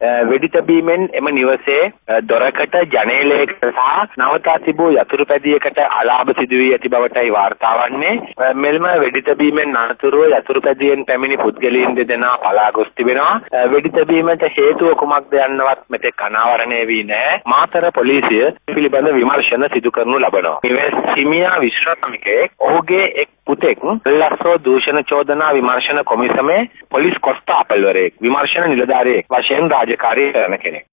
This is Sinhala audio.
වෙඩි තැබීමෙන් එම නිවසේ දොරකට ජනේලයකට සහ නවතා තිබූ යතුරු පැදියකට අලාභ සිදු වී ඇති බවටයි වාර්තා වන්නේ. මෙල්ම වෙඩි තැබීමෙන් අනතුරුව යතුරු පැදියෙන් පැමිණි පුද්ගලයන් දෙදෙනා පලා ගොස් තිබෙනවා. වෙඩි තැබීමට හේතුව කුමක්ද යන්නවත් මෙතෙක් අනාවරණය වී නැහැ. මාතර පොලිසිය පිළිබඳ විමර්ශන සිදු කරනු ලබනවා. නිවෙස් හිමියා විශ්‍රාමිකයෙක් ඔහුගේ එක් පුතෙක් ලස්සෝ දූෂණ චෝදනා විමර්ශන කොමිසමේ පොලිස් කොස්තාපල්වරයෙක් විමර්ශන නිලධාරියෙක් වශයෙන් රාජකාරී කරන කෙනෙක්.